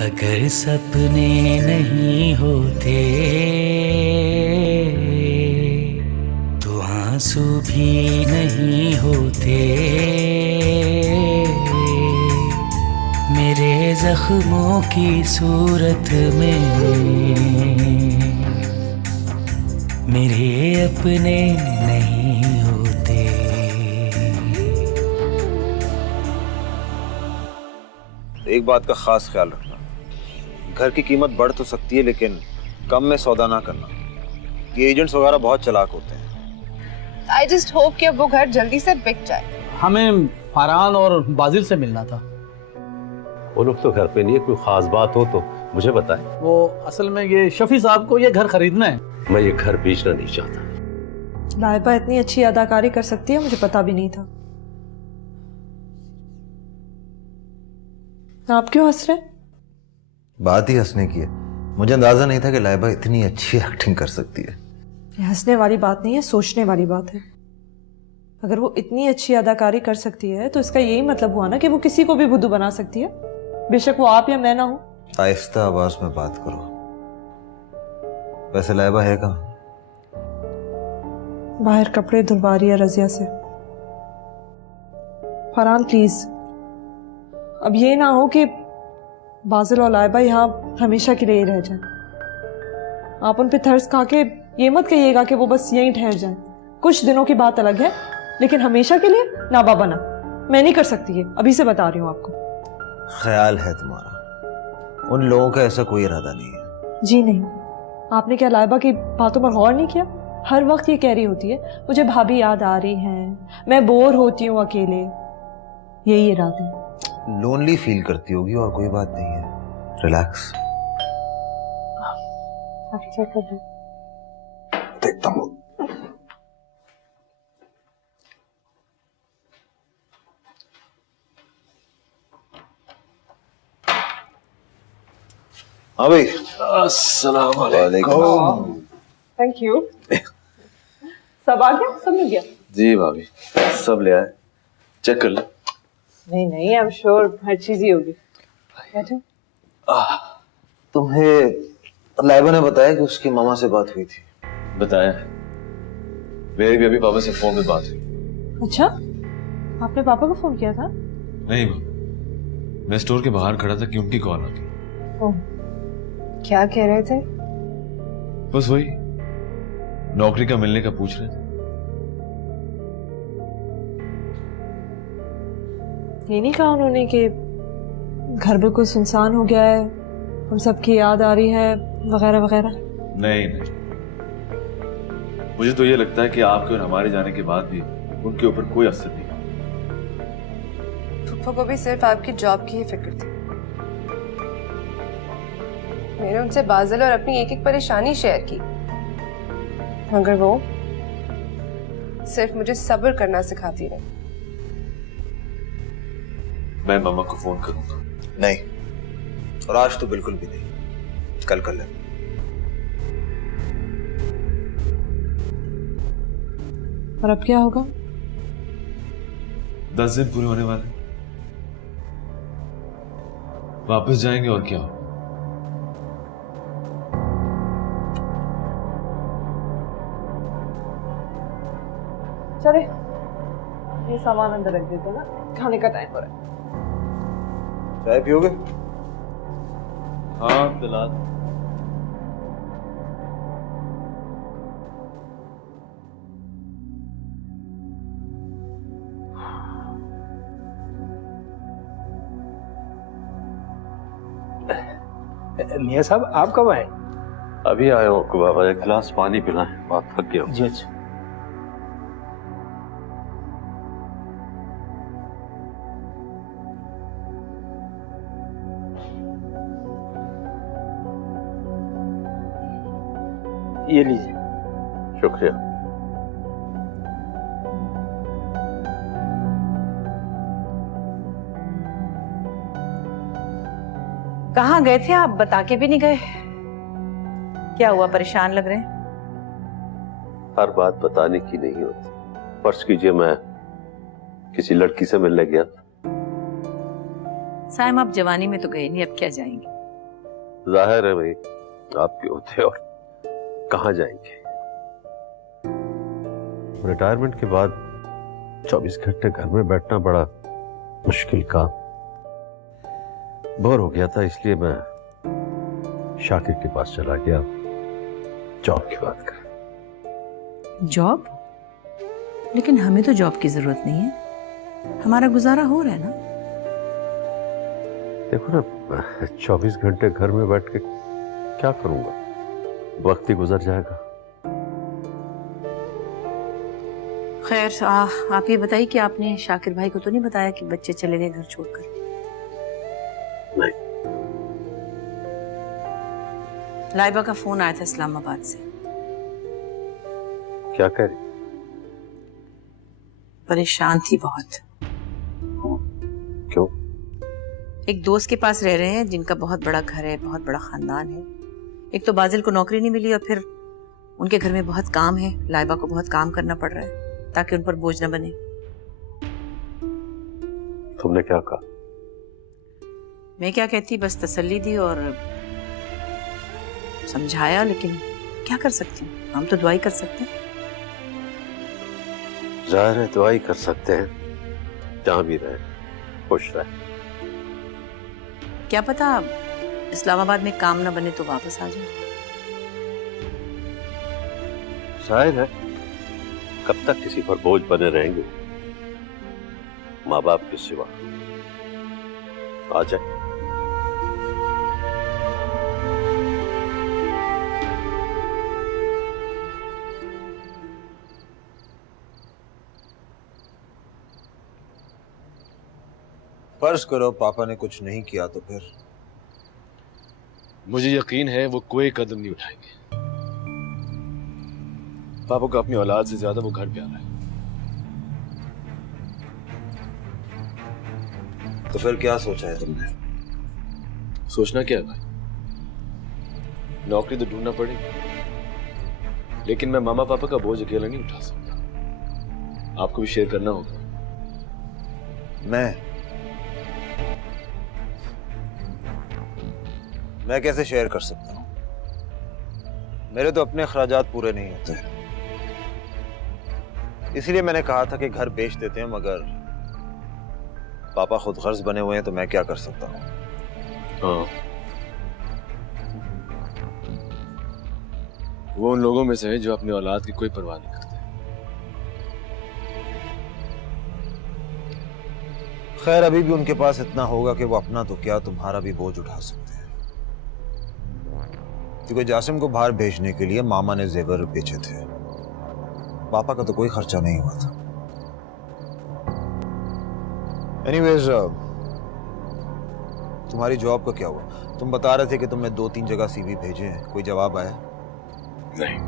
अगर सपने नहीं होते तो आंसू भी नहीं होते, मेरे जख्मों की सूरत में मेरे अपने नहीं होते। एक बात का खास ख्याल रखना, घर की कीमत बढ़ तो सकती है लेकिन कम में सौदा ना करना। ये एजेंट्स वगैरह बहुत चालाक होते हैं। I just hope कि अब वो घर जल्दी से बिक जाए। हमें फरहान और बाजिल से मिलना था। वो लोग तो घर पे नहीं है, कोई खास बात हो तो मुझे बताएं। वो असल में ये शफी साहब को ये घर खरीदना है। मैं ये घर बेचना नहीं चाहता। लाइबा इतनी अच्छी अदाकारी कर सकती है, मुझे पता भी नहीं था। आप क्यों हंस रहे? बात ही हंसने की है। मुझे अंदाजा नहीं था कि लाइबा इतनी अच्छी एक्टिंग कर सकती है। ये हंसने वाली बात नहीं है, सोचने वाली बात है। अगर वो इतनी अच्छी अदाकारी कर सकती है तो इसका यही मतलब हुआ ना कि वो किसी को भी बुद्धू बना सकती है, बेशक वो आप या मैं ना हो। आहिस्ता आवाज में बात करो। वैसे लाइबा है कहाँ? बाहर कपड़े धुलवा रही है रजिया से। फरहान प्लीज, अब ये ना हो कि बाजिल और लाइबा यहाँ हमेशा के लिए रह जाए। आप उन पे तरस खा के ये मत कहिएगा कि वो बस यहीं ठहर जाए। कुछ दिनों की बात अलग है, लेकिन हमेशा के लिए नाबा बना मैं नहीं कर सकती है, अभी से बता रही हूँ आपको। ख्याल है तुम्हारा, उन लोगों का ऐसा कोई इरादा नहीं है। जी नहीं, आपने क्या लाइबा की बातों पर गौर नहीं किया? हर वक्त ये कह रही होती है मुझे भाभी याद आ रही हैं, मैं बोर होती हूँ अकेले। यही इरादे हैं। लोनली फील करती होगी और कोई बात नहीं है। रिलैक्स। देखता हूँ। हाँ भाई। अस्सलाम वालेकुम। Thank you. सब आ गया, सब मिल गया? जी भाभी, सब ले आए, चेक कर ले। नहीं नहीं, आई एम श्योर हर चीज ही होगी। बैठो। तुम्हें लाइबा ने बताया कि उसकी मामा से बात हुई थी? बताया, मेरी भी अभी पापा से फोन पे बात हुई। अच्छा, आपने पापा को फोन किया था? नहीं, मैं स्टोर के बाहर खड़ा था कि उनकी कॉल आ गई। ओह, क्या कह रहे थे? बस वही, नौकरी का मिलने का पूछ रहे थे। ये नहीं कहा उन्होंने कि घर बिल्कुल सुनसान हो गया है, हम सबकी याद आ रही है वगैरह वगैरह? नहीं नहीं, मुझे तो ये लगता है कि आपके और हमारे जाने के बाद भी उनके ऊपर कोई असर नहीं। फुफ्फो को भी सिर्फ आपकी जॉब की ही फिक्र थी। मैंने उनसे बाजिल और अपनी एक एक परेशानी शेयर की, मगर वो सिर्फ मुझे सब्र करना सिखाती रही। मैं मामा को फोन करूंगा। नहीं, और आज तो बिल्कुल भी नहीं, कल कर लेना। और अब क्या होगा? 10 दिन पूरे होने वाले, वापस जाएंगे और क्या होगा। चले, ये सामान अंदर रख देते ना, खाने का टाइम हो रहा है। चाय पियोगे? हाँ फिलहाल। मियाँ साहब, आप कब आए? अभी आया हूँ आपको बाबा, एक गिलास पानी पिलाएं, बहुत थक गया हूँ। जी अच्छा। ये लीजिए। शुक्रिया। कहाँ गए थे आप? बता के भी नहीं गए। क्या हुआ, परेशान लग रहे हैं? हर बात बताने की नहीं होती। फर्ज कीजिए मैं किसी लड़की से मिलने गया। साइम, आप जवानी में तो गए नहीं, अब क्या जाएंगे? जाहिर है भाई आपके होते और कहाँ जाएंगे। रिटायरमेंट के बाद 24 घंटे घर में बैठना बड़ा मुश्किल काम। बोर हो गया था, इसलिए मैं शाकिर के पास चला गया जॉब की बात कर। जॉब? लेकिन हमें तो जॉब की जरूरत नहीं है, हमारा गुजारा हो रहा है ना। देखो ना, 24 घंटे घर में बैठ के क्या करूंगा, वक्त ही गुजर जाएगा। खैर आप ये बताइए कि आपने शाकिर भाई को तो नहीं बताया कि बच्चे चले गए घर छोड़कर? नहीं। लाइबा का फोन आया था इस्लामाबाद से। क्या कह रही? परेशान थी बहुत। क्यों? एक दोस्त के पास रह रहे हैं जिनका बहुत बड़ा घर है, बहुत बड़ा खानदान है। एक तो बाजिल को नौकरी नहीं मिली और फिर उनके घर में बहुत काम है, लाइबा को बहुत काम करना पड़ रहा है ताकि उन पर बोझ न बने। तुमने क्या कहा? मैं क्या कहती, बस तसल्ली दी और समझाया, लेकिन क्या कर सकती हूँ, हम तो दुआ ही कर सकते हैं। जाहिर है दुआ ही कर सकते हैं, जहां भी रहे खुश रहे। क्या पता इस्लामाबाद में काम न बने तो वापस आ जाए। जाहिर है कब तक किसी पर बोझ बने रहेंगे, माँ बाप के सिवा। आ जाए। फर्ज करो पापा ने कुछ नहीं किया तो फिर? मुझे यकीन है वो कोई कदम नहीं उठाएंगे। पापा को अपनी औलाद से ज्यादा वो घर प्यारा है। तो फिर क्या सोचा है तुमने? सोचना क्या है भाई, नौकरी तो ढूंढना पड़ेगी, लेकिन मैं मामा पापा का बोझ अकेला नहीं उठा सकता, आपको भी शेयर करना होगा। मैं कैसे शेयर कर सकता हूँ? मेरे तो अपने अखराजात पूरे नहीं होते, इसलिए मैंने कहा था कि घर बेच देते हैं, मगर पापा खुद गर्ज बने हुए हैं तो मैं क्या कर सकता हूँ। हाँ, वो उन लोगों में से है जो अपनी औलाद की कोई परवाह नहीं करते। खैर अभी भी उनके पास इतना होगा कि वो अपना तो क्या तुम्हारा भी बोझ उठा सकते हैं, क्योंकि जासिम को बाहर भेजने के लिए मामा ने जेवर बेचे थे, पापा का तो कोई खर्चा नहीं हुआ था। एनीवेज तुम्हारी जॉब का क्या हुआ? तुम बता रहे थे कि तुमने 2-3 जगह सीवी भेजे हैं, कोई जवाब आया? नहीं,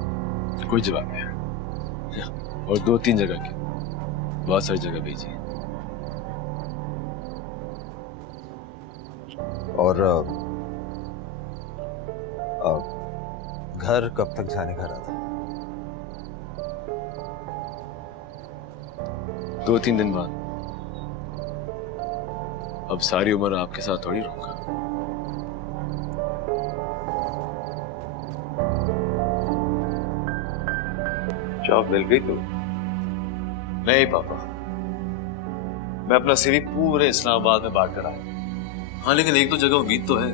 कोई जवाब नहीं आया, और 2-3 जगह की बहुत सारी जगह भेजी। और घर कब तक जाने का रहा था? 2-3 दिन बाद। अब सारी उम्र आपके साथ थोड़ी रहूंगा। जॉब मिल गई तुम्हें? नहीं पापा, मैं अपना सीवी पूरे इस्लामाबाद में बांट कर आया। हाँ, लेकिन एक दो जगह उम्मीद तो है,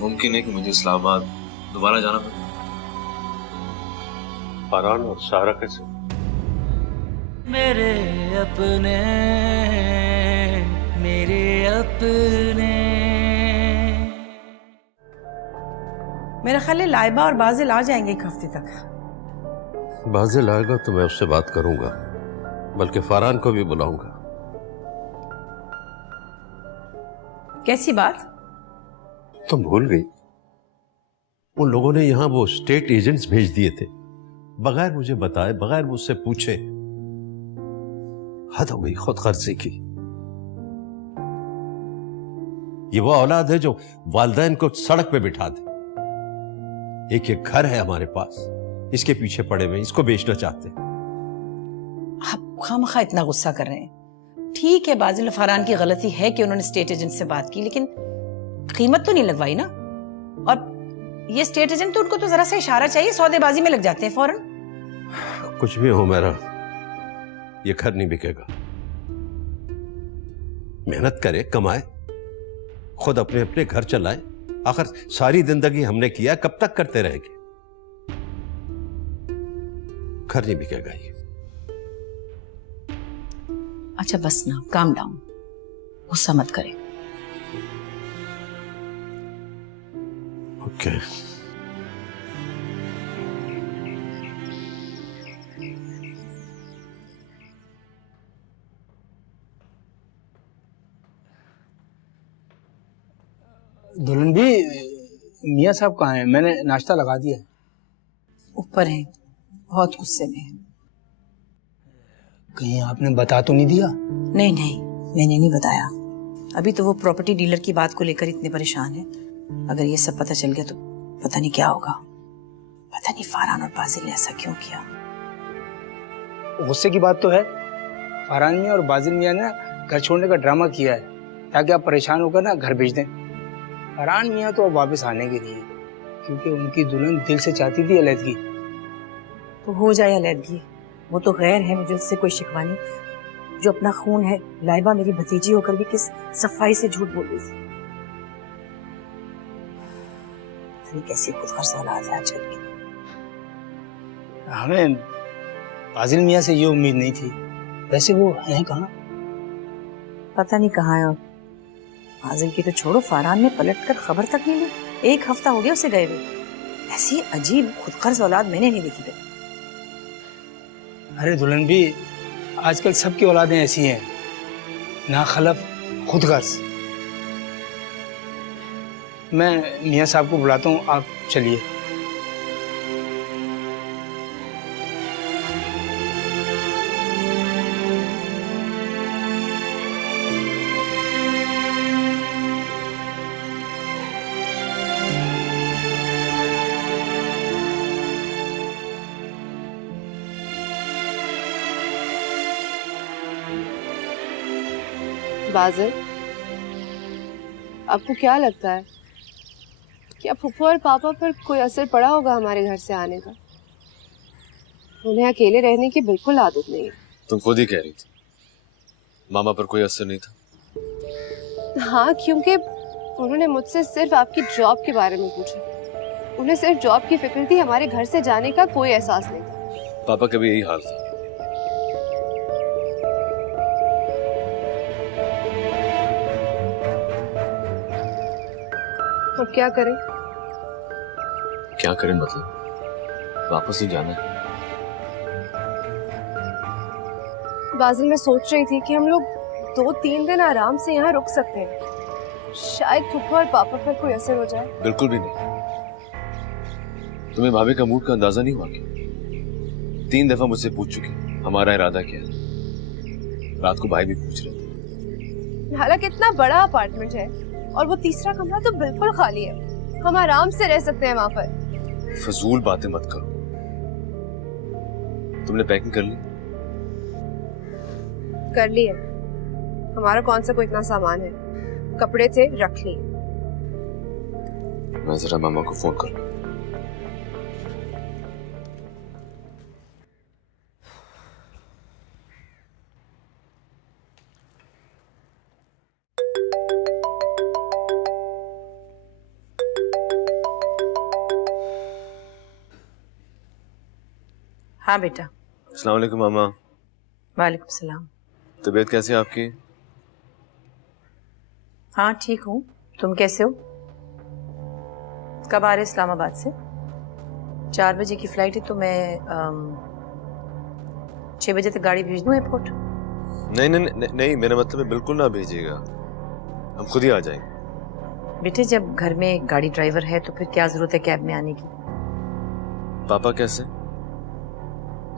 मुमकिन है कि मुझे इस्लामाबाद दोबारा जाना पड़े। फरहान और सारा कैसे? मेरे अपने, मेरे अपने। मेरा ख्याल है लाइबा और बाजिल आ जाएंगे एक हफ्ते तक। बाजिल आएगा तो मैं उससे बात करूंगा, बल्कि फरहान को भी बुलाऊंगा। कैसी बात? तुम भूल गई, उन लोगों ने यहां वो स्टेट एजेंट्स भेज दिए थे, बगैर मुझे बताए, बगैर मुझसे पूछे। हद हो गई खुद गर्जी की। ये वो औलाद है जो वालिदैन को सड़क पे बिठा दे। एक घर है हमारे पास, इसके पीछे पड़े हुए, इसको बेचना चाहते हैं। आप खामखा इतना गुस्सा कर रहे हैं। ठीक है, बाजिल फरहान की गलती है कि उन्होंने स्टेट एजेंट से बात की, लेकिन कीमत तो नहीं लगवाई ना। और ये स्टेट एजेंट तो उनको तो जरा सा इशारा चाहिए, सौदेबाजी में लग जाते हैं फौरन। कुछ भी हो मेरा, ये घर नहीं बिकेगा। मेहनत करे, कमाए, खुद अपने अपने घर चलाए। आखिर सारी जिंदगी हमने किया, कब तक करते रहेंगे? घर नहीं बिकेगा ये। अच्छा बस ना, काम डाउन, गुस्सा मत करें। ओके। दुल्हन भी, मियाँ साहब कहाँ हैं? मैंने नाश्ता लगा दिया है। ऊपर है, बहुत गुस्से में है। कहीं आपने बता तो नहीं दिया? नहीं नहीं, मैंने नहीं बताया। अभी तो वो प्रॉपर्टी डीलर की बात को लेकर इतने परेशान है। अगर ये सब पता चल गया तो पता नहीं क्या होगा। पता नहीं फरहान और बाजिल ने ऐसा क्यों किया। गुस्से की बात तो है, फरहान मियाँ और बाजिल मियाँ ने घर छोड़ने का ड्रामा किया है ताकि आप परेशान होकर ना घर भेज दें। फरहान मियाँ तो अब वापस आने के लिए, क्योंकि उनकी दुल्हन दिल से चाहती थी अलहदगी। तो हो जाए अलहदगी, वो तो गैर है, मुझे उससे कोई शिकवा नहीं। जो अपना खून है, लाइबा मेरी भतीजी होकर भी किस सफाई से झूठ बोल रही थी। कैसी खुदगर्ज औलाद है आजकल की। हमें बाजिल मियाँ से ये उम्मीद नहीं थी। वैसे वो हैं कहाँ? पता नहीं कहाँ है। बाजिल की तो छोड़ो, फरहान ने पलट कर खबर तक नहीं ली। 1 हफ्ता हो गया उसे गए हुए। ऐसी अजीब खुदगर्ज औलाद मैंने नहीं देखी कभी। अरे दुल्हन भी, आजकल सबकी औलादें ऐसी हैं, ना खलफ खुदगर्ज। मैं मियाँ साहब को बुलाता हूँ, आप चलिए। बाजिल, आपको क्या लगता है क्या फुफू और पापा पर कोई असर पड़ा होगा हमारे घर से आने का? उन्हें अकेले रहने की बिल्कुल आदत नहीं है। तुम खुद ही कह रही थी मामा पर कोई असर नहीं था। हाँ, क्योंकि उन्होंने मुझसे सिर्फ आपकी जॉब के बारे में पूछा। उन्हें सिर्फ जॉब की फिक्र थी, हमारे घर से जाने का कोई एहसास नहीं था। पापा का भी यही हाल था। अब क्या करें? क्या करें मतलब? वापस ही जाना है। बाजिल, मैं सोच रही थी कि हम लोग 2-3 दिन आराम से यहाँ रुक सकते हैं। शायद फुफू और पापा पर कोई असर हो जाए। बिल्कुल भी नहीं। तुम्हें भाभी का मूड का अंदाजा नहीं हुआ क्या? 3 दफा मुझसे पूछ चुकी हमारा इरादा क्या है। रात को भाई भी पूछ रहे थे। हालांकि इतना बड़ा अपार्टमेंट है और वो तीसरा कमरा तो बिल्कुल खाली है। हम आराम से रह सकते हैं वहाँ पर। फजूल बातें मत करो। तुमने पैकिंग कर ली? कर ली है। हमारा कौन सा कोई इतना सामान है? कपड़े थे, रख लिए। मैं जरा मामा को फोन कर लूं। हाँ बेटा। अस्सलाम वालेकुम मामा। वालेकुम सलाम। तबीयत कैसी है आपकी? हाँ ठीक हूँ, तुम कैसे हो? कब आ रहे इस्लामाबाद से? 4 बजे की फ्लाइट है, तो मैं 6 बजे तक गाड़ी भेज दूँ एयरपोर्ट? नहीं नहीं नहीं, नहीं मेरा मतलब है बिल्कुल ना भेजिएगा, हम खुद ही आ जाएंगे। बेटे, जब घर में गाड़ी ड्राइवर है तो फिर क्या जरूरत है कैब में आने की? पापा कैसे?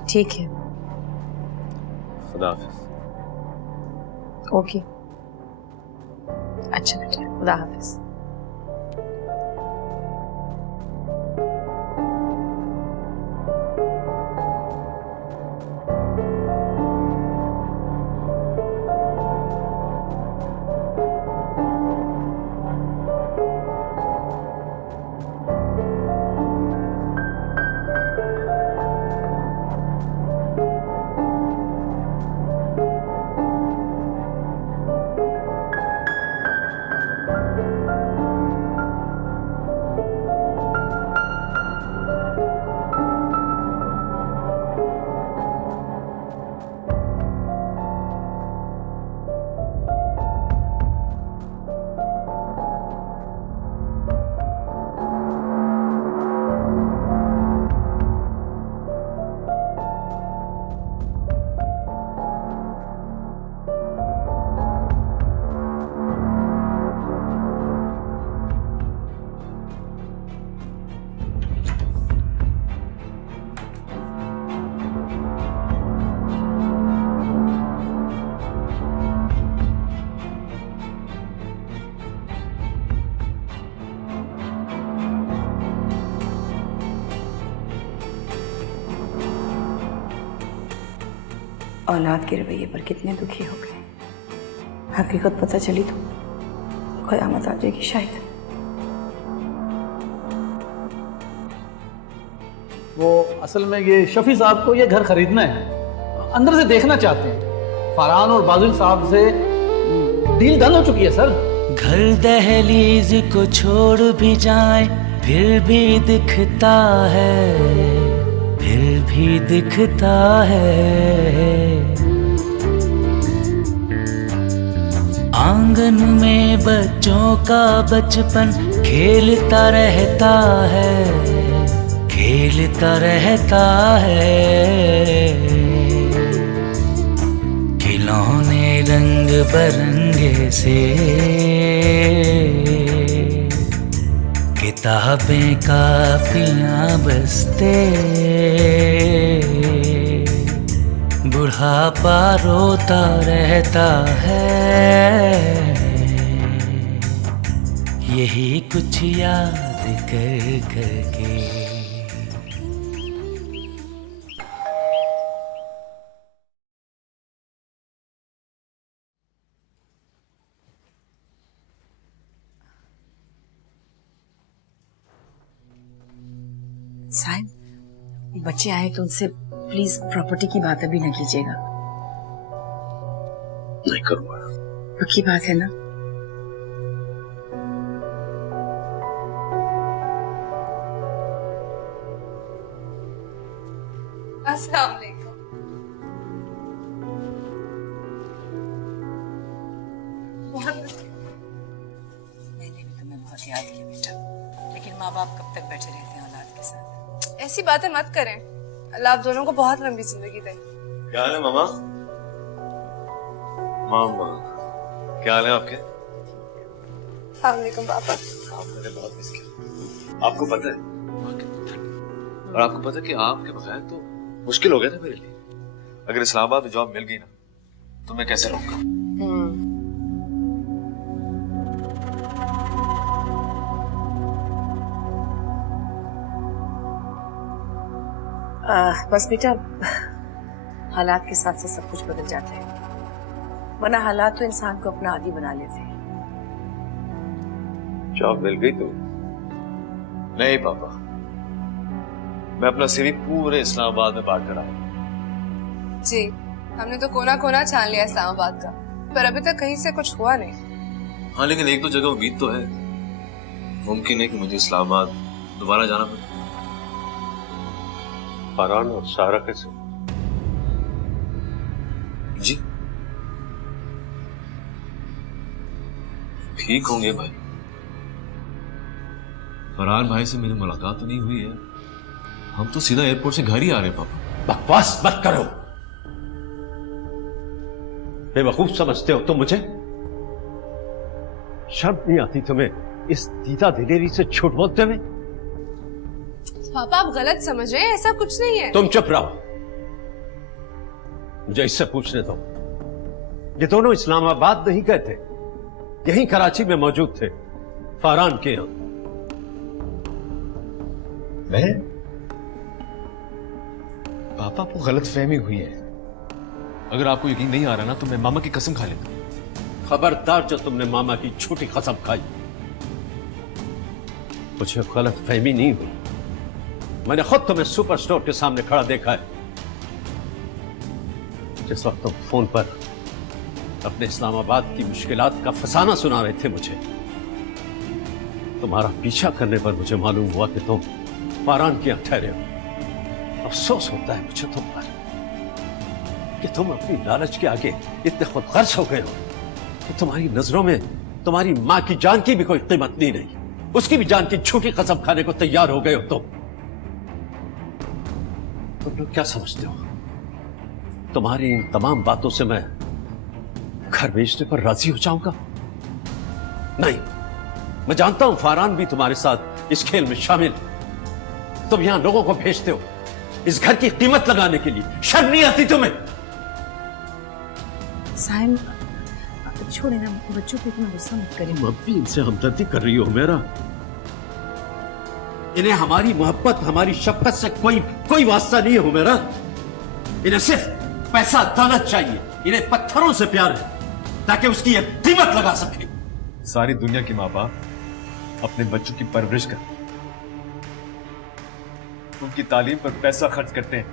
ठीक है। खुदा हाफिज। ओके, अच्छा बेटा, खुदा हाफिज। औलाद के रवैये पर कितने दुखी हो गए। हकीकत पता चली तो कयामत आ जाएगी शायद। वो असल में ये शफी साहब को ये घर खरीदना है, अंदर से देखना चाहते हैं। फरहान और बाजिल साहब से डील डन हो चुकी है सर। घर दहलीज को छोड़ भी जाए फिर भी दिखता है, फिर भी दिखता है। आंगन में बच्चों का बचपन खेलता रहता है, खेलता रहता है। खिलौने रंग बरंगे से, किताबें कापियां बस्ते, बुढ़ापा रोता रहता है। यही कुछ याद कर करके। साहिब, बच्चे आए तो उनसे प्लीज प्रॉपर्टी की बात अभी न कीजिएगा। नहीं करूंगा। पक्की बात है ना? अस्सलाम वालेकुम। मैंने भी तुम्हें बहुत याद किया बेटा, लेकिन माँ बाप कब तक बैठे रहते हैं औलाद के साथ। ऐसी बातें मत करें। अल्लाह आप दोनों को बहुत लंबी जिंदगी दे। क्या हाल है मामा? मामा क्या हाल है आपके? अस्सलाम पापा। आपने बहुत मिस किया। आपको पता है, और आपको पता है कि आपके बगैर तो मुश्किल हो गया था मेरे लिए। अगर इस्लामाबाद में जॉब मिल गई ना तो मैं कैसे रहूंगा। बस बेटा, हालात के साथ साथ सब कुछ बदल जाता है, वरना हालात तो इंसान को अपना आदी बना लेते हैं। जॉब मिल गई तो? नहीं पापा, मैं अपना सीवी पूरे इस्लामाबाद में बांट कर आया। जी, हमने तो कोना कोना छान लिया इस्लामाबाद का, पर अभी तक कहीं से कुछ हुआ नहीं। हाँ, लेकिन एक तो जगह उम्मीद तो है। मुमकिन है कि मुझे इस्लामाबाद दोबारा जाना पड़े। फरहान और सारा कैसे? जी ठीक होंगे भाई। फरहान भाई से मेरी मुलाकात तो नहीं हुई है। हम तो सीधा एयरपोर्ट से घर ही आ रहे हैं पापा। बकवास मत करो। बेवकूफ समझते हो तुम मुझे? शर्म नहीं आती तुम्हें इस दीदा दिलेरी से झूठ बोलते हुए? पापा आप गलत समझ रहे हैं, ऐसा कुछ नहीं है। तुम चुप रहो, मुझे इससे पूछने दो। ये दोनों इस्लामाबाद नहीं गए थे, यहीं कराची में मौजूद थे, फरहान के यहां। मैं? पापा को गलत फहमी हुई है। अगर आपको यकीन नहीं आ रहा ना तो मैं मामा की कसम खा लेता हूं। खबरदार जो तुमने मामा की झूठी कसम खाई। मुझे गलत फहमी नहीं हुई, मैंने खुद तुम्हें सुपर स्टोर के सामने खड़ा देखा है, जिस वक्त तुम फोन पर अपने इस्लामाबाद की मुश्किलात का फसाना सुना रहे थे मुझे। तुम्हारा पीछा करने पर मुझे मालूम हुआ कि तुम फरहान के यहाँ ठहरे हो। अफसोस होता है मुझे तुम पर कि तुम अपनी लालच के आगे इतने खुद गर्ज हो गए हो कि तुम्हारी नजरों में तुम्हारी माँ की जान की भी कोई कीमत नहीं रही। उसकी भी जान की झूठी कसम खाने को तैयार हो गए हो तुम लोग क्या समझते हो तुम्हारी इन तमाम बातों से मैं घर बेचने पर राजी हो जाऊंगा? नहीं, मैं जानता हूं फरहान भी तुम्हारे साथ इस खेल में शामिल। तुम यहां लोगों को भेजते हो इस घर की कीमत लगाने के लिए। शर्म नहीं आती तुम्हें? साहिब छोड़े ना, बच्चों पे इतना गुस्सा मत करिए। तुम अब भी इनसे हमदर्दी कर रही हो मेरा। इन्हें हमारी मोहब्बत हमारी शफकत से कोई वास्ता नहीं है मेरा। इन्हें सिर्फ पैसा दौलत चाहिए। इन्हें पत्थरों से प्यार है ताकि उसकी ये कीमत लगा सके। सारी दुनिया के माँ बाप अपने बच्चों की परवरिश करते हैं, उनकी तालीम पर पैसा खर्च करते हैं।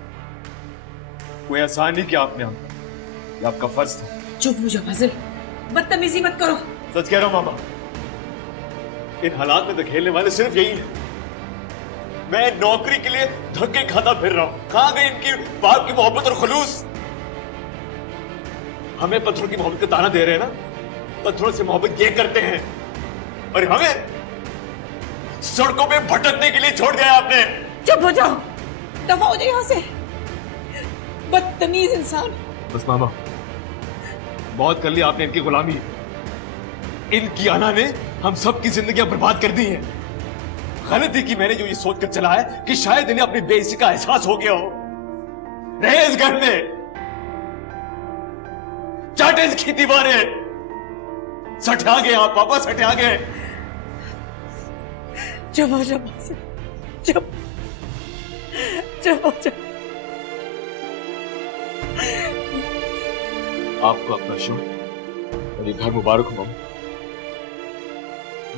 कोई आसान नहीं कि आपने हमको, ये आपका फर्ज था। चुप हो जाओ फाजिल, बदतमीजी मत करो। सच कह रहा हूं मामा, इन हालात में तो खेलने वाले सिर्फ यही है। मैं नौकरी के लिए धक्के खाता फिर रहा हूं। कहां गई इनकी बाप की मोहब्बत और खुलूस? हमें पत्थरों की मोहब्बत का ताना दे रहे हैं ना। पत्थरों से मोहब्बत ये करते हैं और हमें सड़कों पे भटकने के लिए छोड़ दिया आपने। चुप हो जाओ, दफा हो जाओ यहां से, बदतमीज इंसान। बस मामा, बहुत कर लिया आपने इनकी गुलामी। इनकी आना ने हम सबकी जिंदगियां बर्बाद कर दी हैं। गलती की मैंने जो ये सोचकर चला है कि शायद इन्हें अपनी बेइज्जती का एहसास हो गया हो। रहे इस घर में, चाटे इसकी दीवारें। सठा गए आप पापा, सठा गए। चुप हो जाओ, चुप चुप हो जाओ। आपको अपना शौक और ये घर मुबारक हो।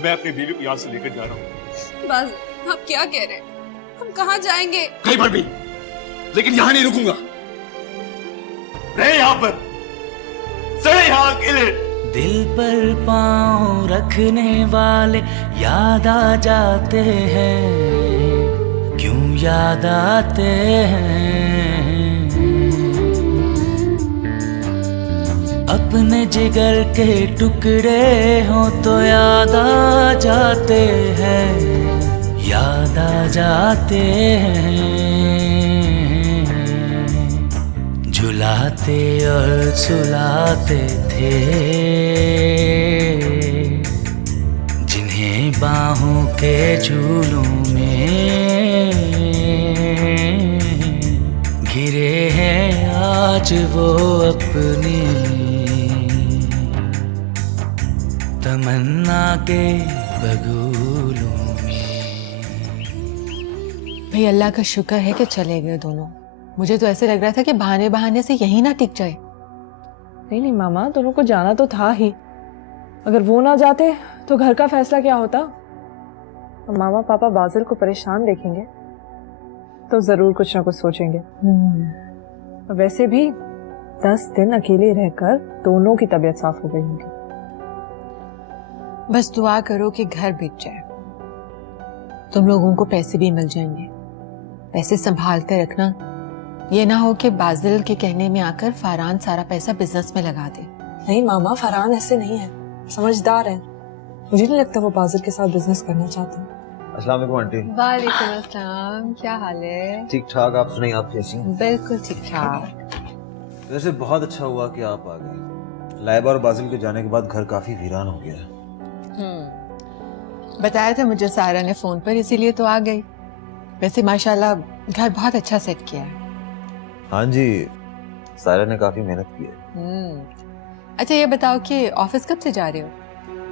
मैं अपनी बीवी को यहां से लेकर जा रहा हूं। बस आप क्या कह रहे हैं? हम कहाँ जाएंगे? कहीं पर भी, लेकिन यहां नहीं रुकूंगा। रहे यहां पर, सड़े यहां अकेले। दिल पर पाँव रखने वाले याद आ जाते हैं, क्यों याद आते हैं। अपने जिगर के टुकड़े हो तो याद आ जाते हैं, याद आ जाते हैं। झुलाते और सुलाते थे जिन्हें बाहों के झूलों में, घिरे हैं आज वो अपनी तमन्ना के बगुलों में। भाई अल्लाह का शुक्र है कि चले गए दोनों। मुझे तो ऐसे लग रहा था कि बहाने बहाने से यहीं ना टिक जाए। नहीं नहीं मामा, दोनों को जाना तो था ही। अगर वो ना जाते तो घर का फैसला क्या होता? और मामा पापा बाजिल को परेशान देखेंगे तो जरूर कुछ ना कुछ सोचेंगे। और वैसे भी 10 दिन अकेले रहकर दोनों की तबीयत साफ हो गई होगी। बस दुआ करो कि घर बिक जाए, तुम लोगों को पैसे भी मिल जाएंगे। पैसे संभालते रखना, ये ना हो कि बाजिल के कहने में आकर फरहान सारा पैसा बिजनेस में लगा दे। नहीं मामा, फरहान ऐसे नहीं है, समझदार है। मुझे नहीं लगता वो बाजिल के साथ बिजनेस करना चाहते हैं। अस्सलाम वालेकुम आंटी। वालेकुम अस्सलाम, क्या हाल है? ठीक ठाक, आप सुनाइए, आप कैसी हैं? बिल्कुल ठीक ठाक। वैसे बहुत अच्छा हुआ कि आप आ गए। लाइबा और बाजिल के जाने के बाद घर काफी वीरान हो गया। बताया था मुझे सारा ने फोन पर, इसीलिए तो आ गई। वैसे माशाल्लाह घर बहुत अच्छा सेट किया है। हाँ जी, सारा ने काफी मेहनत की है। अच्छा ये बताओ कि ऑफिस कब से जा रहे हो?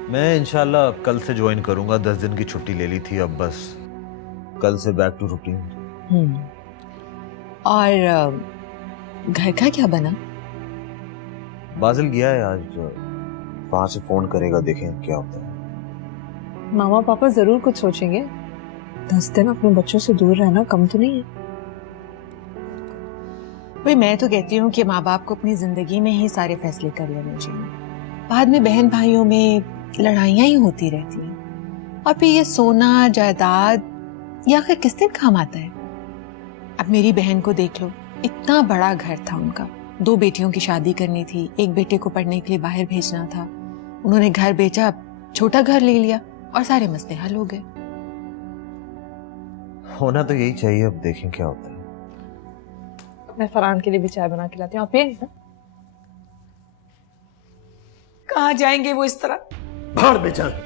मैं इंशाल्लाह कल से ज्वाइन करूंगा। 10 दिन की छुट्टी ले ली थी, अब बस कल से बैक टू रूटीन। और घर का क्या बना? बाजिल गया है आज, वहां से फोन करेगा, देखें क्या होता है। मामा पापा जरूर कुछ सोचेंगे। 10 दिन अपने बच्चों से दूर रहना कम तो नहीं है। भाई मैं तो कहती हूँ कि माँ बाप को अपनी जिंदगी में ही सारे फैसले कर लेने चाहिए। बाद में बहन भाइयों में लड़ाइयाँ ही होती रहती हैं। और फिर ये सोना जायदाद ये आखिर किस दिन काम आता है? अब मेरी बहन को देख लो, इतना बड़ा घर था उनका, 2 बेटियों की शादी करनी थी, एक बेटे को पढ़ने के लिए बाहर भेजना था, उन्होंने घर बेचा, छोटा घर ले लिया और सारे मसले हल हो गए। होना तो यही चाहिए, अब देखें क्या होता है। मैं फरहान के लिए भी चाय बना के लाती हूँ, आप पिएंगे ना? कहाँ जाएंगे वो इस तरह? भाड़ में जाए,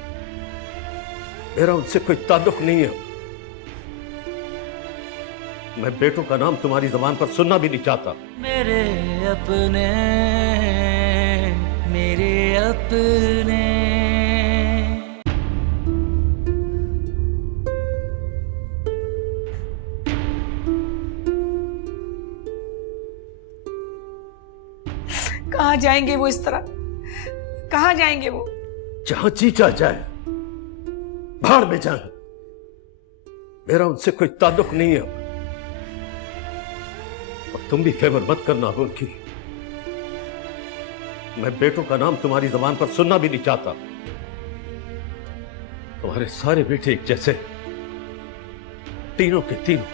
मेरा उनसे कोई ताल्लुक नहीं है। मैं बेटों का नाम तुम्हारी जबान पर सुनना भी नहीं चाहता। मेरे अपने, मेरे अपने। कहाँ जाएंगे वो इस तरह? कहाँ जाएंगे वो? जहां जी चाह जाए, भाड़ में जाए, मेरा उनसे कोई ताल्लुक नहीं है। और तुम भी फेवर मत करना उनकी। मैं बेटों का नाम तुम्हारी जबान पर सुनना भी नहीं चाहता। तुम्हारे सारे बेटे एक जैसे, तीनों के तीनों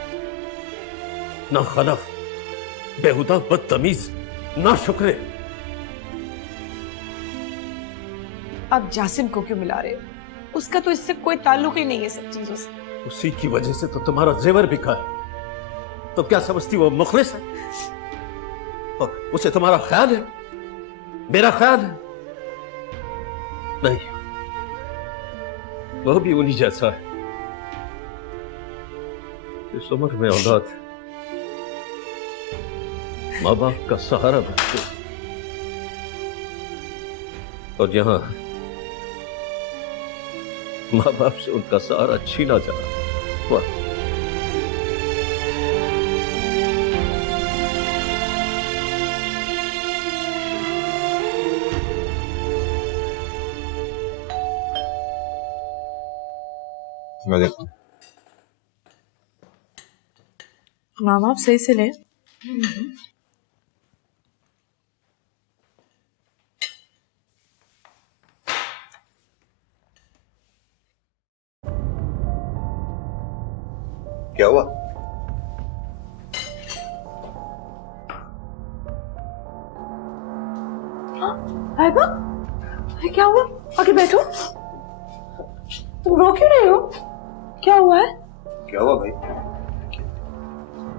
ना खलफ, बेहुदा, बदतमीज, ना शुक्रे। आप जासिम को क्यों मिला रहे हो? उसका तो इससे कोई ताल्लुक ही नहीं है सब चीजों से। उसी की वजह से तो तुम्हारा जेवर बिका है। तो क्या समझती वो मुखलिस है? और उसे तुम्हारा ख्याल है, मेरा ख्याल है? नहीं, वह भी उन्हीं जैसा है। इस उम्र में औलाद माँ बाप का सहारा बनते, और यहां माँ बाप से उनका सहारा छीना जा रहा। वाह, मैं देखता हूँ। माँ बाप सही से ले। क्या हुआ? लाइबा, क्या हुआ? आगे बैठो। तुम रो क्यों रहे हो? क्या हुआ है? क्या हुआ भाई?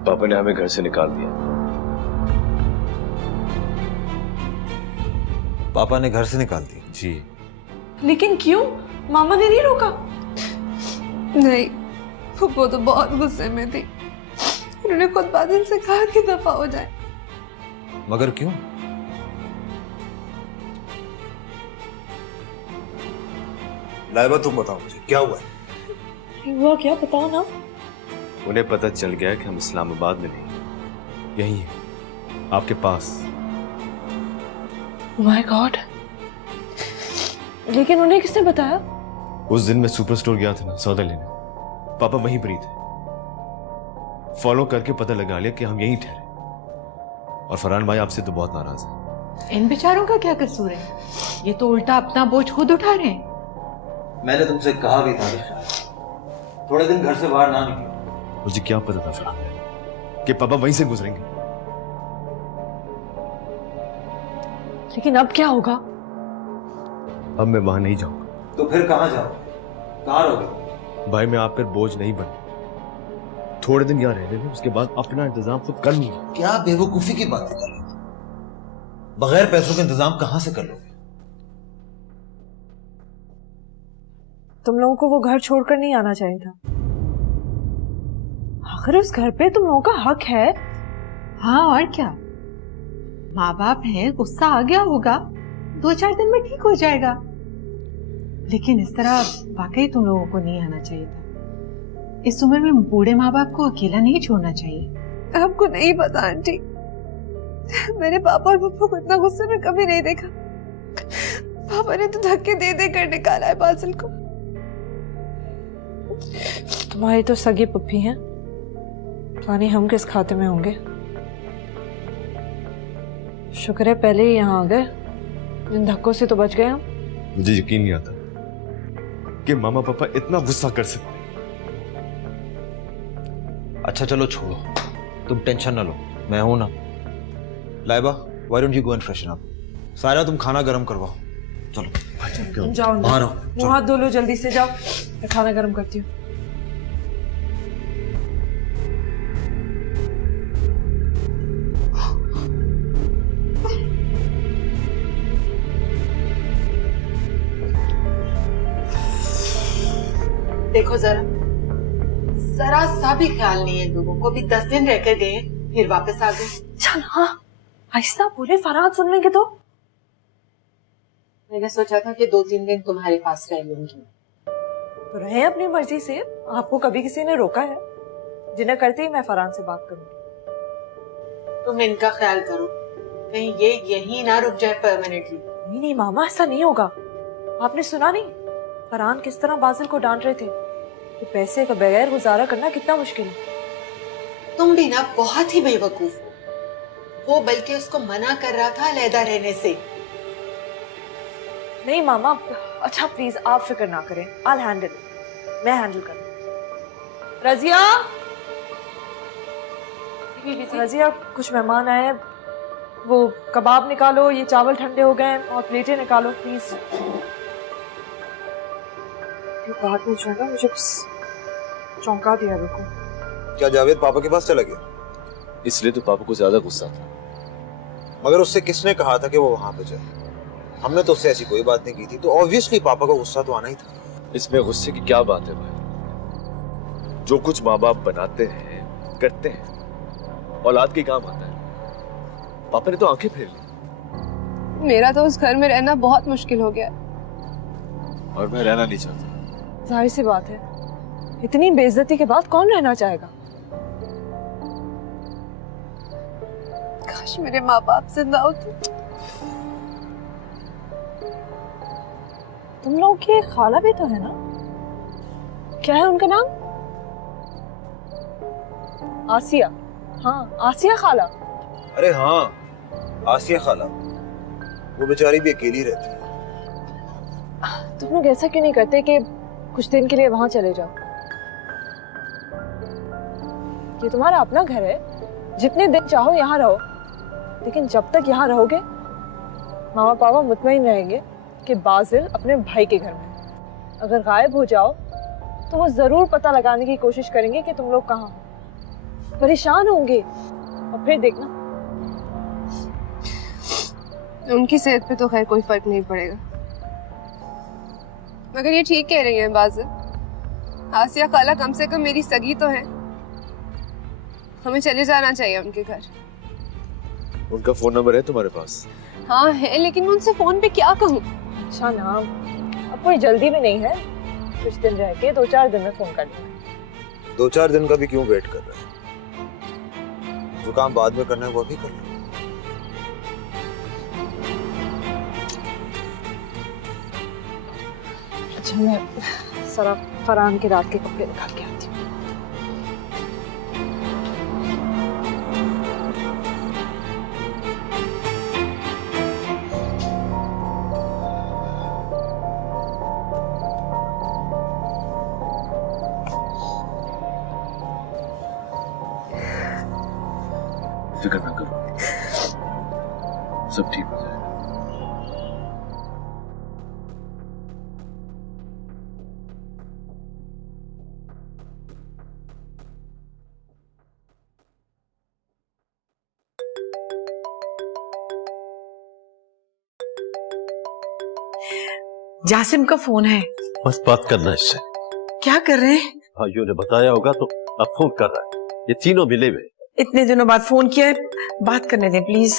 पापा ने हमें घर से निकाल दिया। पापा ने घर से निकाल दिया? जी। लेकिन क्यों? मामा ने नहीं रोका? नहीं, वो तो बहुत गुस्से में थी। उन्होंने खुद बादल से कहा कि दफा हो जाए। मगर क्यों? लाइबा तुम बताओ मुझे, क्या हुआ है? हुआ क्या, बताओ ना। उन्हें पता चल गया कि हम इस्लामाबाद में नहीं, यहीं हैं, आपके पास। माय गॉड, लेकिन उन्हें किसने बताया? उस दिन मैं सुपर स्टोर गया था ना सौदा लेने, पापा वहीं पर ही थे। फॉलो करके पता लगा लिया कि हम यहीं ठहरे। और फरहान भाई आपसे तो बहुत नाराज है। इन बेचारों का क्या कसूर है? ये तो उल्टा अपना बोझ खुद उठा रहे हैं। मैंने तुमसे कहा भी था थोड़े दिन घर से बाहर ना निकलो। मुझे क्या पता था फरहान कि पापा वहीं से गुजरेंगे। लेकिन अब क्या होगा? अब मैं वहां नहीं जाऊंगा। तो फिर कहाँ जाओ? कहाँ रहोगे? भाई मैं आप पर बोझ नहीं बन, थोड़े दिन यहाँ रहने में, उसके बाद अपना इंतजाम खुद कर लूंगा। क्या बेवकूफी की बातें कर रहे हो? बगैर पैसों का इंतजाम कहाँ से कर लोगे? तुम लोगों को वो घर छोड़कर नहीं आना चाहिए था। आखिर उस घर पे तुम लोगों का हक है। हाँ और क्या, माँ बाप है, गुस्सा आ गया होगा, 2-4 दिन में ठीक हो जाएगा। लेकिन इस तरह वाकई तुम लोगों को नहीं आना चाहिए था। इस उम्र में बूढ़े माँ बाप को अकेला नहीं छोड़ना चाहिए। आपको नहीं पता आंटी, मैंने पापा और पप्पा को इतना गुस्से में कभी नहीं देखा। पापा ने तो धक्के दे दे कर निकाला है बादल को। तुम्हारी तो सगी पप्पी हैं, पानी हम किस खाते में होंगे। शुक्र है पहले ही यहाँ आ गए, इन धक्कों से तो बच गए हम। मुझे यकीन नहीं आता कि मामा पापा इतना गुस्सा कर सकते। अच्छा चलो छोड़ो, तुम टेंशन ना लो, मैं हूं ना। Laiba, why don't you go and freshen up? सारा तुम खाना गर्म करवाओ, चलो। तुम जाओ, बाहर आओ, मुंह हाथ धो लो, जल्दी से जाओ, मैं खाना गर्म करती हूँ। देखो जरा, जरा सा भी ख्याल नहीं है लोगों को। भी 10 दिन रहकर गए, फिर वापस आ गए। चल हाँ, आहिस्ता बोले, फरहान सुन लेंगे तो। मैंने सोचा था कि 2-3 दिन तुम्हारे पास रह लूंगी। तो रहे अपनी मर्जी से, आपको कभी किसी ने रोका है? जिन्हें करते ही मैं फरहान से बात करूंगी। तुम इनका ख्याल करो, कहीं ये यहीं ना रुक जाए परमानेंटली। नहीं नहीं मामा, ऐसा नहीं होगा। आपने सुना नहीं फरहान किस तरह बाजिल को डांट रहे थे कि पैसे का बगैर गुजारा करना कितना मुश्किल है। तुम भी ना बहुत ही बेवकूफ हो। वो बल्कि उसको मना कर रहा था अलहदा रहने से। नहीं मामा, अच्छा प्लीज आप फिक्र ना करें, I'll हैंडल, मैं हैंडल करूँ। रजिया, रजिया कुछ मेहमान आए हैं, वो कबाब निकालो, ये चावल ठंडे हो गए और प्लेटें निकालो प्लीज। बात नहीं छोड़ना, मुझे चौंका दिया रुको। क्या जावेद पापा के पास चला गया? इसलिए तो पापा को ज्यादा गुस्सा था। मगर उससे किसने कहा था कि वो वहां पे जाए? हमने तो उससे ऐसी कोई बात नहीं की थी, तो ऑब्वियसली पापा को गुस्सा तो आना ही था। इसमें गुस्से की क्या बात है भाई? जो कुछ माँ बाप बनाते हैं, करते हैं, औलाद के काम आता है। पापा ने तो आंखें फेर ली। मेरा तो उस घर में रहना बहुत मुश्किल हो गया। और मैं रहना नहीं चाहता। जाहिर सी बात है, इतनी बेइज्जती के बाद कौन रहना चाहेगा? काश मेरे माँ बाप जिंदा होते। तुम लोग की खाला भी तो है ना? क्या है उनका नाम? आसिया। हाँ, आसिया खाला। अरे हाँ, आसिया खाला। वो बेचारी भी अकेली रहती है। तुम लोग ऐसा क्यों नहीं करते कि कुछ दिन के लिए वहां चले जाओ? ये तुम्हारा अपना घर है, जितने दिन चाहो यहाँ रहो, लेकिन जब तक यहाँ रहोगे मामा पापा मुतमईन रहेंगे कि बाजिल अपने भाई के घर में है। अगर गायब हो जाओ तो वो जरूर पता लगाने की कोशिश करेंगे कि तुम लोग कहाँ हो। परेशान होंगे और फिर देखना। उनकी सेहत पे तो खैर कोई फर्क नहीं पड़ेगा, मगर ये ठीक कह रही हैं बाजिल। आसिया खाला कम से कम मेरी सगी तो है। हमें चले जाना चाहिए उनके घर। उनका फोन नंबर है तुम्हारे पास? हाँ है, लेकिन मैं उनसे फोन पे क्या कहूँ? अच्छा नाम, अब कोई जल्दी भी नहीं है, कुछ दिन रह के 2-4 दिन में फोन कर लेना। 2-4 दिन का भी क्यों वेट कर रहे हैं? जो काम बाद में करना है वो अभी कर लो। अच्छा मैं जरा फरहान के रात के कपड़े निकाल के आती हूँ। फिक्र ना करो, सब ठीक हो जाएगा। जासिम का फोन है। बस बात करना इससे। क्या कर रहे हैं? भाइयों ने बताया होगा तो अब फोन कर रहा है। ये तीनों मिले हुए। इतने दिनों बाद फोन किया है, बात करने दें प्लीज।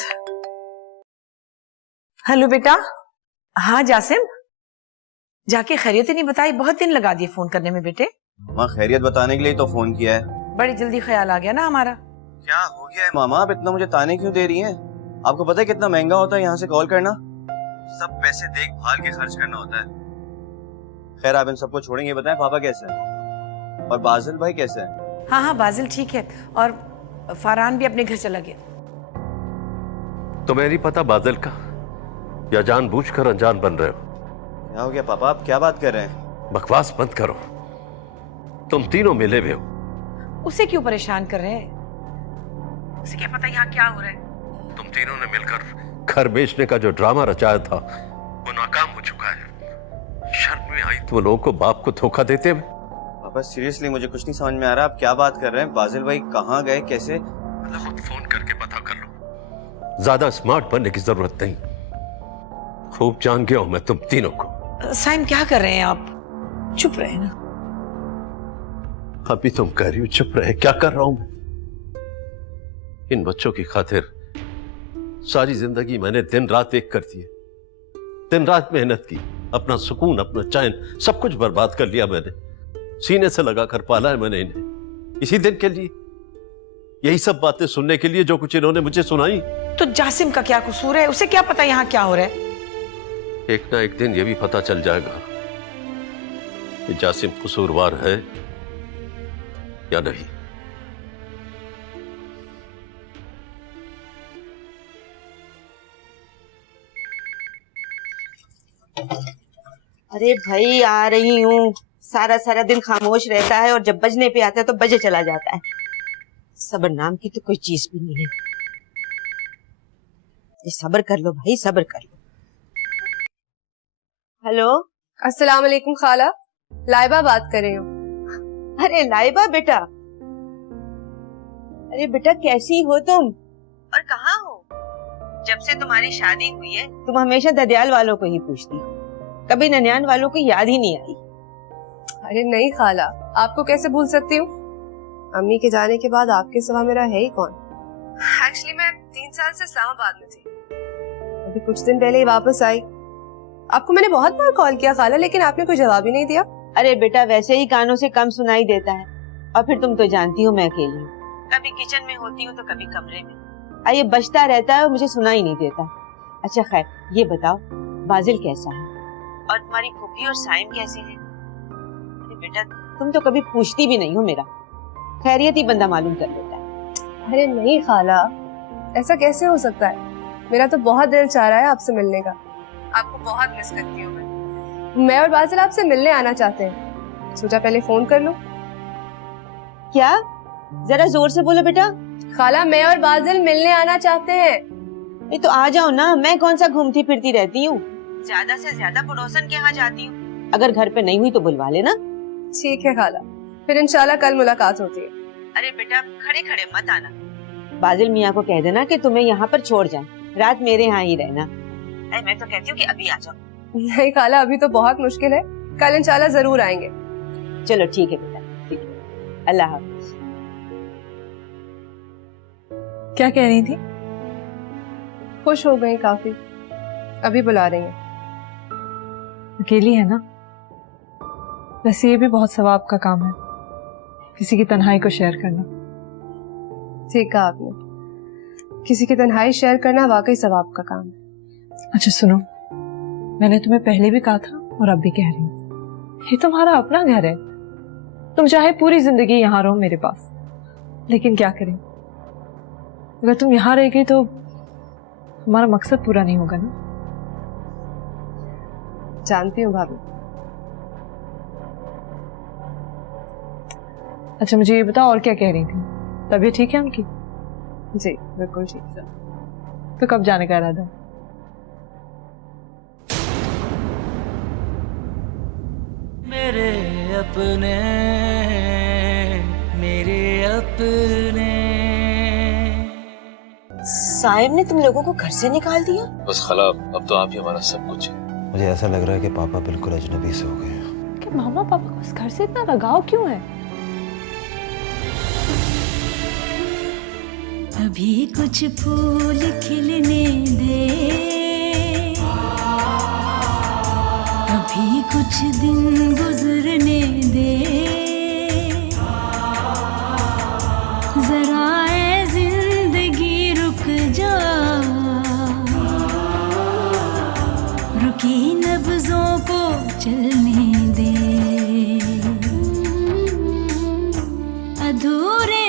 हेलो बेटा। हाँ जासिम, जाके खैरियत ही नहीं बताई, बहुत दिन लगा दिए फोन करने में बेटे। मामा खैरियत बताने के लिए तो फोन किया है। बड़ी जल्दी ख्याल आ गया ना हमारा। क्या हो गया है मामा, आप इतना मुझे ताने क्यों दे रही हैं? आपको पता है कितना महंगा होता है यहाँ से कॉल करना? सब पैसे देखभाल के खर्च करना होता है। खैर आप इन सबको छोड़ेंगे, बताएं पापा कैसे हैं और बाजिल भाई कैसे हैं? हाँ हाँ बाजिल ठीक है, और फरहान भी अपने घर चला गया। तुम्हें नहीं पता बादल का, या जानबूझकर अनजान बन रहे हो? क्या हो गया पापा, आप क्या बात कर रहे हैं? बकवास बंद करो। तुम तीनों मिले हुए हो। उसे क्यों परेशान कर रहे हैं? उसे क्या पता यहाँ क्या हो रहा है? तुम तीनों ने मिलकर घर बेचने का जो ड्रामा रचाया था वो नाकाम हो चुका है। शर्म नहीं आई तुम लोगों को बाप को धोखा देते हुए? पापा सीरियसली मुझे कुछ नहीं समझ में आ रहा, आप क्या बात कर रहे हैं? बाजिल भाई कहाँ गए, कैसे? खुद फोन करके पता कर लो। ज्यादा स्मार्ट बनने की जरूरत नहीं, खूब जान गया हूं मैं तुम तीनों को। साइम क्या कर रहे हैं आप? चुप रहे ना। अभी तुम कह रही हो चुप रहे, क्या कर रहा हूं मैं? इन बच्चों की खातिर सारी जिंदगी मैंने दिन रात एक कर दी है। दिन रात मेहनत की, अपना सुकून अपना चैन सब कुछ बर्बाद कर लिया मैंने। सीने से लगा कर पाला है मैंने इन्हें इसी दिन के लिए, यही सब बातें सुनने के लिए जो कुछ इन्होंने मुझे सुनाई। तो जासिम का क्या कसूर है? उसे क्या पता यहाँ क्या हो रहा है? एक ना एक दिन ये भी पता चल जाएगा कि जासिम कसूरवार है या नहीं। अरे भाई आ रही हूँ। सारा सारा दिन खामोश रहता है और जब बजने पे आता है तो बजे चला जाता है। सब्र नाम की तो कोई चीज भी नहीं है। ये सब्र कर लो भाई, सब्र कर लो। हेलो, अस्सलाम वालेकुम खाला, लाइबा बात कर रही हूँ। अरे लाइबा बेटा, अरे बेटा कैसी हो तुम और कहाँ हो? जब से तुम्हारी शादी हुई है तुम हमेशा ददियाल वालों को ही पूछती हो, कभी ननियान वालों की याद ही नहीं आई। अरे नहीं खाला, आपको कैसे भूल सकती हूँ? अम्मी के जाने के बाद आपके सिवा मेरा है ही कौन? एक्चुअली मैं 3 साल से इस्लामाबाद में थी, अभी कुछ दिन पहले ही वापस आई। आपको मैंने बहुत बार कॉल किया खाला, लेकिन आपने कोई जवाब ही नहीं दिया। अरे बेटा वैसे ही कानों से कम सुनाई देता है, और फिर तुम तो जानती हो मैं अकेली हूँ, कभी किचन में होती हूँ तो कभी कमरे में। ये बजता रहता है और मुझे सुनाई नहीं देता। अच्छा खैर ये बताओ बाजिल कैसा है और तुम्हारी फूफी और साइम कैसे हैं? अरे बेटा तुम तो कभी पूछती भी नहीं हो मेरा, खैरियत ही बंदा मालूम कर लेता है। अरे नहीं खाला, ऐसा कैसे हो सकता है? मेरा तो बहुत दिल चाह रहा है आपसे मिलने का। आपको बहुत मिस करती हूँ मैं और बाजिल आपसे मिलने आना चाहते हैं, सोचा पहले फोन कर लूं। क्या? जरा जोर से बोलो बेटा। खाला मैं और बाजिल मिलने आना चाहते हैं। ये तो आ जाओ ना, मैं कौन सा घूमती फिरती रहती हूँ, ज्यादा से ज्यादा पड़ोसन के यहाँ जाती हूँ। अगर घर पे नहीं हुई तो बुलवा लेना। ठीक है खाला, फिर इंशाल्लाह कल मुलाकात होती है। अरे बेटा खड़े खड़े मत आना, बाजिल मियाँ को कह देना कि तुम्हें यहाँ पर छोड़ जाए, रात मेरे यहाँ ही रहना। अरे मैं तो कहती हूँ कि अभी आ जाओ। नहीं खाला अभी तो बहुत मुश्किल है, कल इंशाल्लाह जरूर आएंगे। चलो ठीक है बेटा, ठीक है, अल्लाह हाफ़िज़। क्या कह रही थी? खुश हो गई काफी, अभी बुला रही हैं। अकेली है ना? वैसे ये भी बहुत सवाब का काम है, किसी की तन्हाई को शेयर करना। ठीक कहा आपने, किसी की तन्हाई शेयर करना वाकई सवाब का काम है। अच्छा सुनो, मैंने तुम्हें पहले भी कहा था और अब भी कह रही हूँ, ये तुम्हारा अपना घर है। तुम चाहे पूरी जिंदगी यहाँ रहो मेरे पास, लेकिन क्या करें, अगर तुम यहाँ रह गई तो हमारा मकसद पूरा नहीं होगा ना। जानती हूँ भाभी। अच्छा मुझे ये बताओ और क्या कह रही थी? तबीयत ठीक है उनकी? जी बिल्कुल ठीक है। तो कब जाने का इरादा है? मेरे अपने, मेरे अपने। साइम ने तुम लोगों को घर से निकाल दिया? बस खला अब तो आप ही हमारा सब कुछ है। मुझे ऐसा लग रहा है कि पापा बिल्कुल अजनबी से हो गए हैं। कि मामा पापा को इस घर से इतना लगाव क्यों है? अभी कुछ फूल खिलने दे, अभी कुछ दिन गुजरने दे, जरा ए जिंदगी रुक जा, रुकी नब्जों को चलने दे, अधूरे